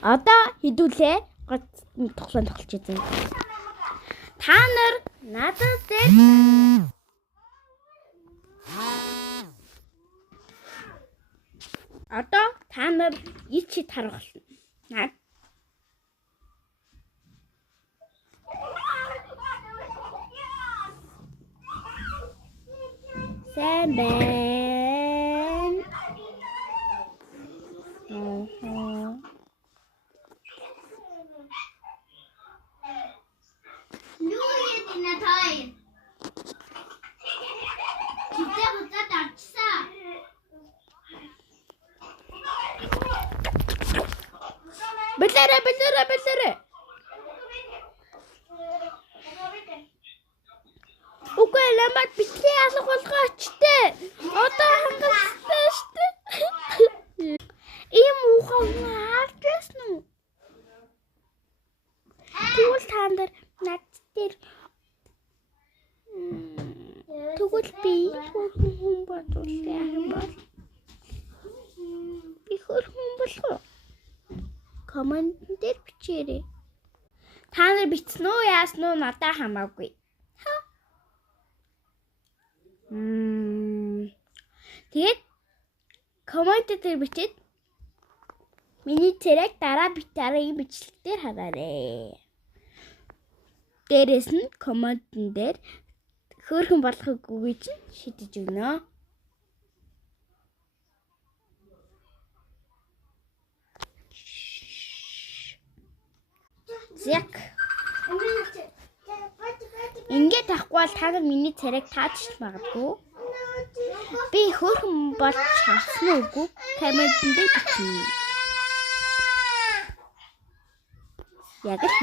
Одоо хэдүүлээ тоглоом тоглож байгаа. Та нар надад дээр одоо та нар ичи тарах болно. Сайн байна. Бэлэрэ. Үгүй ламад битгий алга болгоочтой. Одоо хангалттай штэ. Ийм ухаан харж байсан уу? Тэгвэл та нар над дээр тэгвэл би хүн бодуулъя юм бол. Би хүн болох. Комент дээр бичээрэй. Та нар бичсэн үү, яасан уу надад хамаагүй. Тэгээд комент дээр бичээд миний царайг дараагийн бичлэгтэр хараарай. Дээрээс нь комментэн дээр хөөрхөн болохыг үгүй чинь шидэж өгнө. Зяк. Ингээд тахгүй бол та нар миний царайг таачч магадгүй. Би хөөрхөн болж чадсан уугүй комментэн дээр бичнэ. Яг л